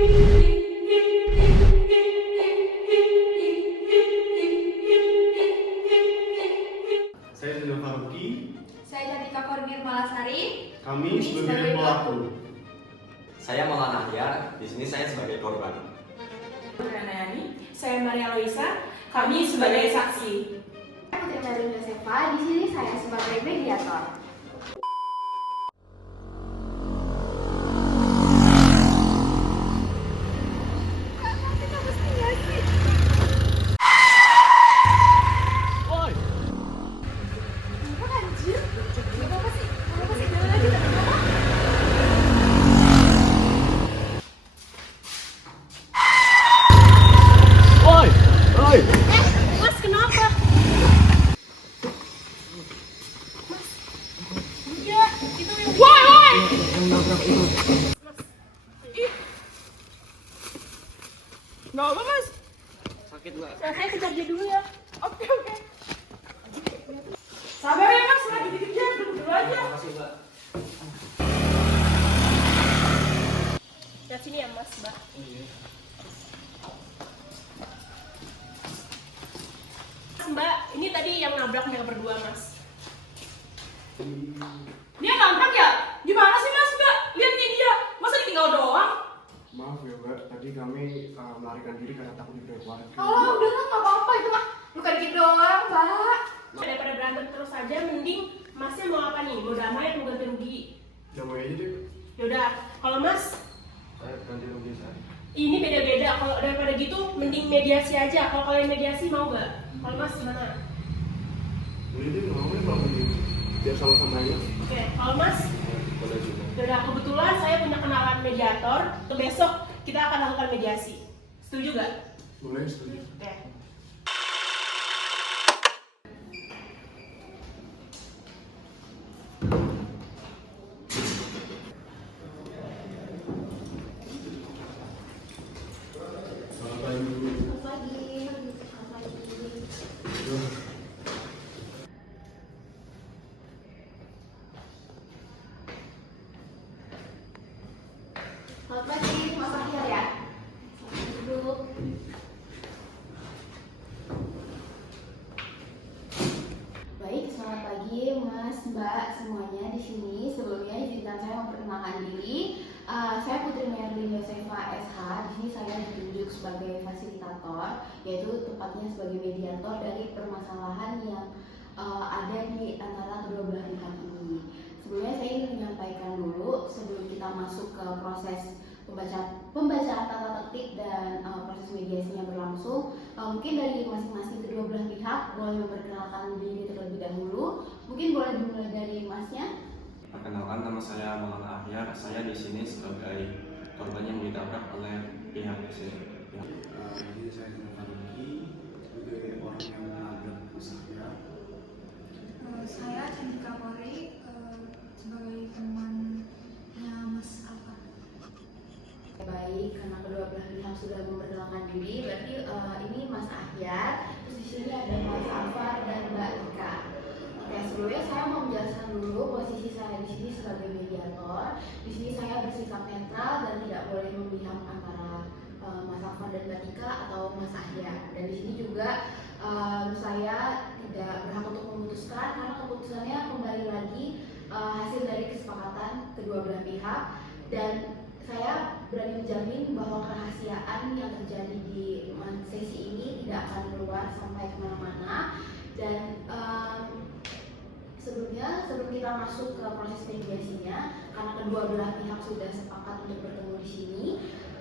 Saya Zainal Faruqi. Saya Cantika Korinir Malasari. Kami sebagai pelaku. Saya Maulana Ahyar, di sini saya sebagai korban. Saya Maria Loisa, kami sebagai saksi. Saya Putri Melin Josefa, di sini saya sebagai mediator. Mas, kenapa? Mas, iya, itu yang... Woi! Nggak apa, Mas. Sakit nggak? Saya kejar dia dulu ya. Oke. Sabar ya, Mas, lagi dikejar, dulu aja. Makasih, Mbak. Lihat sini ya, Mas, Mbak. Mbak, ini tadi yang nabrak mereka berdua, Mas. Dia nabrak ya? Gimana sih, Mas, Mbak? Lihat nih dia. Masa ditinggal doang? Maaf ya Mbak, tadi kami melarikan diri karena takut dikeroyok warga. Oh, udah lah, nggak apa-apa. Itu mah luka dikit doang, Mbak. Daripada berantem terus aja, mending Masnya mau apa nih? Mau damai atau ganti rugi? Damai aja deh. Yaudah, kalau Mas, Saya ganti rugi saya. ini beda-beda. Kalau daripada gitu, mending mediasi aja. Kalau kalian mediasi mau nggak? Kalau Mas gimana? Boleh deh, mau deh kalau begitu. Biar sama-sama aja. Oke, kalau Mas, Boleh juga. yaudah, kebetulan saya punya kenalan mediator. Tuh besok kita akan lakukan mediasi. Setuju nggak? Boleh, setuju. Oke. Selamat pagi. Selamat pagi, Mas Akhir ya. Duduk. Baik, selamat pagi Mas, Mbak semuanya di sini. Sebelumnya izinkan saya memperkenalkan diri. Saya Putri Melin Josefa SH. Di sini saya ditunjuk sebagai fasilitator, yaitu tepatnya sebagai mediator dari permasalahan yang ada di antara kedua belah pihak ini. Sebelumnya saya ingin menyampaikan dulu sebelum kita masuk ke proses pembacaan tata tertib dan proses mediasinya berlangsung. Mungkin dari masing-masing kedua belah pihak boleh memperkenalkan diri terlebih dahulu. Mungkin boleh dimulai dari Masnya. Perkenalkan, nama saya Maulana Ahyar. Saya di sini sebagai korban yang ditabrak oleh pihak di sini. Jadi saya Zainal Faruqi sebagai orang yang menabrak saya. Saya Cantika Kori sebagai temannya Mas Alfa. Baik, karena kedua belah pihak sudah memperkenalkan diri, berarti ini Mas Ahyar, terus di sini ada Mas Afar dan Mbak Ika. Oke, sebelumnya saya mau menjelaskan dulu posisi saya di sini sebagai mediator. Di sini saya bersikap netral dan tidak boleh memihak antara Mas Afar dan Mbak Ika atau Mas Ahyar. Dan di sini juga saya tidak berhak untuk memutuskan karena keputusannya kembali lagi hasil dari kesepakatan kedua belah pihak, dan saya berani menjamin bahwa kerahasiaan yang terjadi di sesi ini tidak akan keluar sampai kemana-mana. Dan sebelum kita masuk ke proses mediasinya, karena kedua belah pihak sudah sepakat untuk bertemu di sini,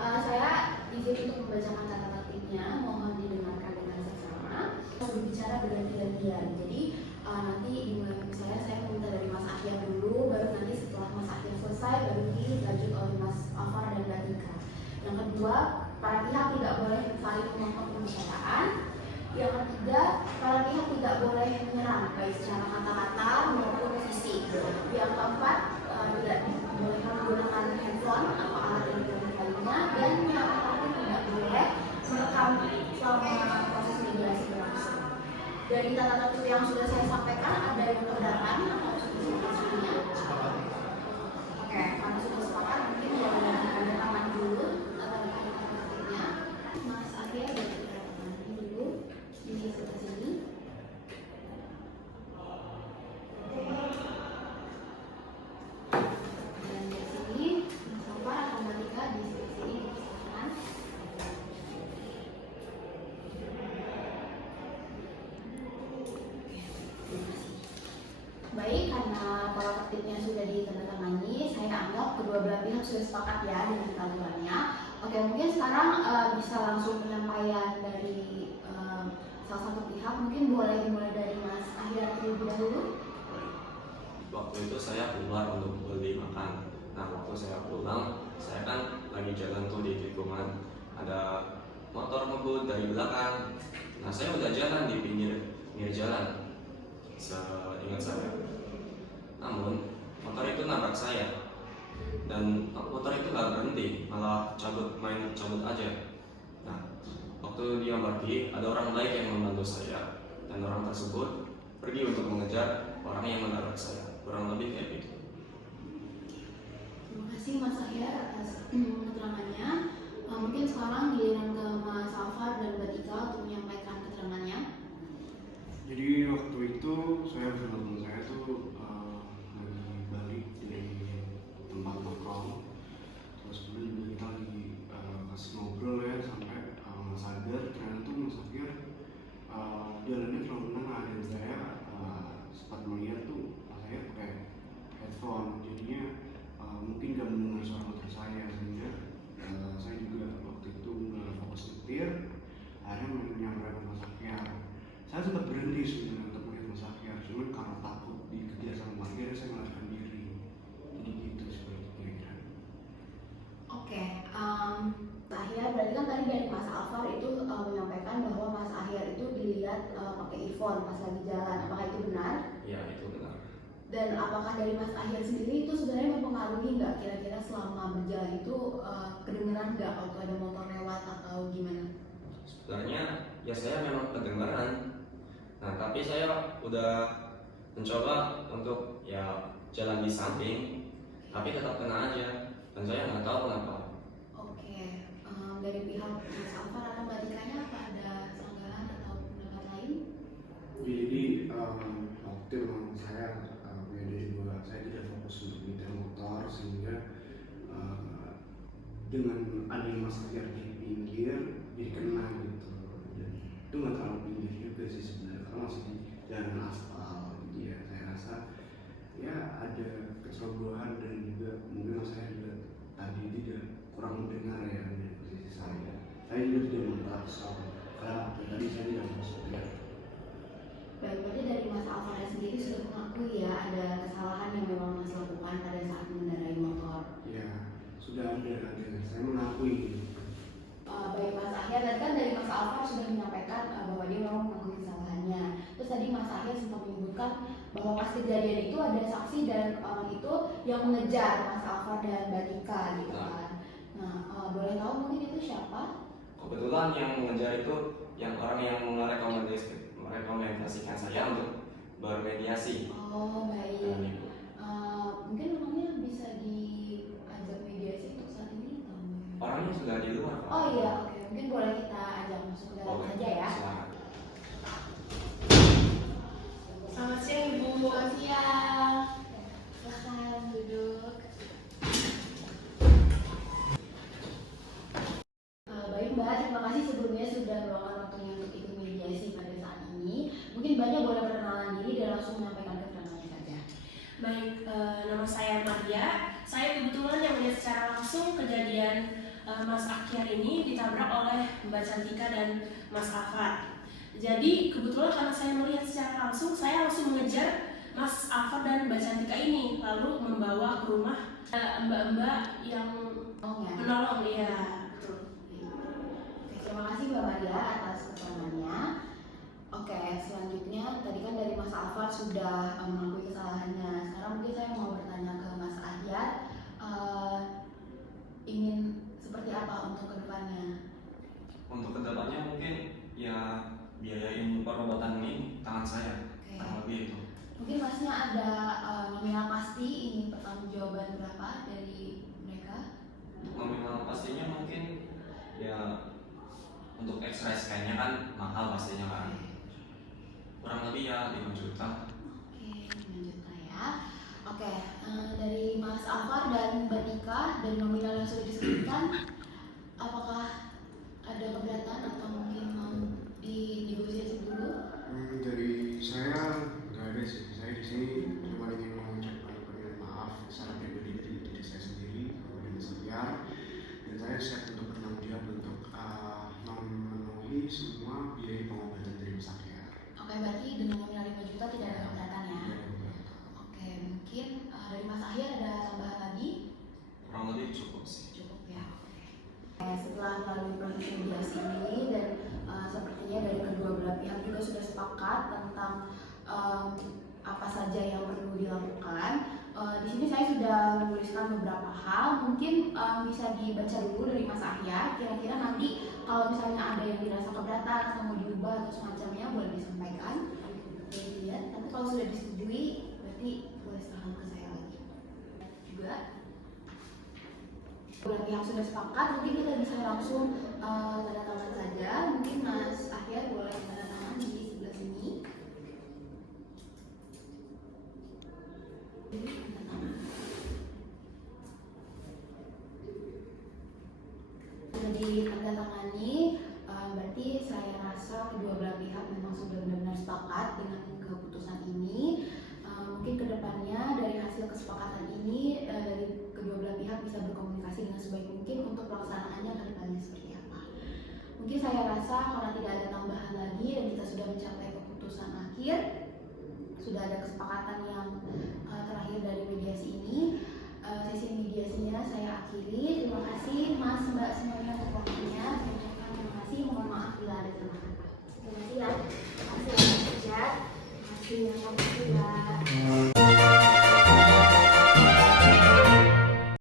saya izin untuk membacakan tata tertibnya. Mohon didengarkan dengan seksama. Berbicara berganti-gantian. Jadi nanti dimulai saya meminta dari Mas Ahyar dulu, baru nanti setelah Mas Ahyar selesai baru dilanjut oleh Mas Afar dan Mbak Ika. Yang kedua, para pihak tidak boleh saling memotong pembicaraan. Yang ketiga, para pihak tidak boleh menyerang baik secara kata-kata maupun fisik. Yang keempat, tidak boleh menggunakan handphone atau alat elektronik lainnya. Dan yang terakhir, tidak boleh merekam selama proses mediasi berlangsung. Dari tata tertib yang sudah saya sampaikan, ada yang keberatan atau sudah semuanya? Oke, karena sudah sepakat, mungkin boleh tanda tangan dulu. kalau tertibnya sudah ditandatangani, saya anggap kedua belah pihak sudah sepakat ya dengan peraturannya. Oke, mungkin sekarang bisa langsung penyampaian dari salah satu pihak. Mungkin boleh dimulai dari Mas Ahyar terlebih dahulu. Waktu itu saya keluar untuk beli makan. Nah, waktu saya pulang, saya kan lagi jalan tuh di tikungan, ada motor ngebut dari belakang. Nah, saya udah jalan di pinggir jalan, seingat saya. Namun motor itu nabrak saya, dan motor itu nggak berhenti, malah main cabut aja. Nah, waktu dia pergi, ada orang baik yang membantu saya, dan orang tersebut pergi untuk mengejar orang yang menabrak saya. Kurang lebih kayak gitu. Terima kasih Mas Ahyar atas keterangannya. Mungkin sekarang giliran ke Mas Alfar dan Mbak Tika untuk menyampaikan keterangannya. Jadi waktu itu saya bersama teman saya tuh lagi balik dari tempat nongkrong, terus kemudian juga kita lagi kasih ngobrol ya sampai nggak sadar ternyata tuh Mas Ahyar jalannya terlalu menengah, dan saya sempat melihat tuh Mas Ahyar pakai headphone, jadinya mungkin gak mendengar suara motor saya, sehingga saya juga waktu itu nggak fokus nyetir, akhirnya menyambar Mas Ahyar. Saya sempat berhenti sebenarnya untuk melihat Mas Ahyar, cuman karena takut dikejar sama parkir, saya melarikan diri. Jadi gitu seperti kira-kira. Oke, Mas Ahyar berarti kan tadi dari Mas Alfar itu menyampaikan bahwa Mas Ahyar itu dilihat pakai earphone pas lagi jalan. Apakah itu benar? Ya, itu benar. Dan apakah dari Mas Ahyar sendiri itu sebenarnya mempengaruhi nggak kira-kira selama berjalan itu kedengeran nggak waktu ada motor lewat atau gimana? Sebenarnya ya saya memang kedengaran. Nah, tapi saya udah mencoba untuk ya jalan di samping, tapi tetap kena aja, dan saya nggak tahu kenapa. Oke, dari pihak Mas Alfar atau Mbak Tikanya apa ada sanggahan atau pendapat lain? Jadi waktu memang saya punya dari dua, saya tidak fokus untuk nyetir motor, sehingga dengan adanya Mas Ahyar di pinggir jadi kena gitu. Dan itu nggak terlalu pinggir juga sih sebenarnya, karena masih di jalan aspal. Jadi ya saya rasa ya ada kecerobohan, dan juga mungkin Mas Ahyar juga tadi tidak kurang mendengar ya dari posisi saya. Saya juga tidak memaksa karena tadi saya tidak fokus nyetir. Baik, berarti dari Mas Alfar sendiri sudah mengakui ya ada kesalahan yang memang Mas lakukan pada saat mengendarai motor. Ya, sudah ada, saya mengakui. Baik Mas Ahyar, tadi kan dari Mas Alfar sudah menyampaikan bahwa dia memang mengakui kesalahannya. Terus tadi Mas Ahyar sempat menyebutkan bahwa pas kejadian itu ada saksi dan orang itu yang mengejar Mas Alfar dan Mbak Tika gitu kan. Nah, boleh tahu mungkin itu siapa? Kebetulan yang mengejar itu yang orang yang merekomendasikan saya untuk bermediasi. Oh baik. Dengan ibu. Mungkin orangnya bisa diajak mediasi untuk saat ini atau bagaimana? Orangnya sudah di luar, Pak. Oh iya, oke. Mungkin boleh kita ajak masuk ke dalam Boleh. saja ya. Silakan. Selamat siang Ibu. Selamat siang. Silahkan duduk. Baik Mbak, terima kasih sebelumnya sudah meluangkan waktunya untuk ikut mediasi pada saat ini. Mungkin Mbaknya boleh perkenalan diri dan langsung menyampaikan keterangannya saja. Baik, nama saya Maria. Saya kebetulan yang melihat secara langsung kejadian Mas Ahyar ini ditabrak oleh Mbak Cantika dan Mas Alfar. Jadi kebetulan karena saya melihat secara langsung, saya langsung mengejar Mas Alfar dan Mbak Cantika ini, lalu membawa ke rumah mbak-mbak yang Oh ya. menolong. Iya, betul. Oke, terima kasih Mbak Maria atas keterangannya. Oke, selanjutnya tadi kan dari Mas Alfar sudah mengakui kesalahannya. Sekarang mungkin saya mau bertanya ke Mas Ahyar, ingin seperti apa untuk kedepannya? Untuk kedepannya mungkin ya biayain pengobatan ini tangan saya, Oke. kurang lebih itu. Mungkin Masnya ada nominal pasti ini pertanggungjawaban berapa dari mereka? Untuk nominal pastinya mungkin ya untuk X-ray scan-nya kan mahal pastinya kan. Kurang lebih ya 5 juta. Oke, 5 juta ya. Oke, dari Mas Alfar dan Mbak Tika, dari nominal yang sudah disebutkan, apakah ada keberatan atau mungkin mau dinegosiasi dulu? Dari saya nggak ada sih, saya di sini cuma ingin mengucapkan saya siap untuk bertanggung jawab untuk memenuhi semua biaya pengobatan dari Mas Akyar. Oke, berarti dengan nominal 5 juta tidak ada keberatan ya? Oke, mungkin dari Mas Ahyar ada tambahan lagi? Kurang lebih cukup sih. Cukup ya. Oke. Setelah melalui proses mediasi ini dan sepertinya dari kedua belah pihak juga sudah sepakat tentang apa saja yang perlu dilakukan. Di sini saya sudah menuliskan beberapa hal, mungkin bisa dibaca dulu dari Mas Ahyar. Kira-kira nanti kalau misalnya ada yang dirasa keberatan atau mau diubah atau semacamnya boleh disampaikan. Lihat, tapi kalau sudah disetujui berarti boleh serahkan ke saya lagi. Juga beberapa pihak sudah sepakat, mungkin kita bisa langsung tanda tangan saja. Mungkin Mas Ahyar boleh tanda tangan di sebelah sini. Sudah ditandatangani, berarti saya rasa kedua belah pihak memang sudah benar-benar sepakat dengan keputusan ini. Mungkin kedepannya dari hasil kesepakatan ini dari kedua belah pihak bisa berkomunikasi dengan sebaik mungkin untuk pelaksanaannya kedepannya seperti apa. Mungkin saya rasa karena tidak ada tambahan lagi dan kita sudah mencapai keputusan akhir, sudah ada kesepakatan yang terakhir dari mediasi ini. Sesi mediasinya saya akhiri. Terima kasih Mas Mbak semuanya untuk waktunya. Saya ucapkan terima kasih. Mohon maaf bila ada salah kata. Terima kasih ya. Terima kasih ya. Terima kasih ya.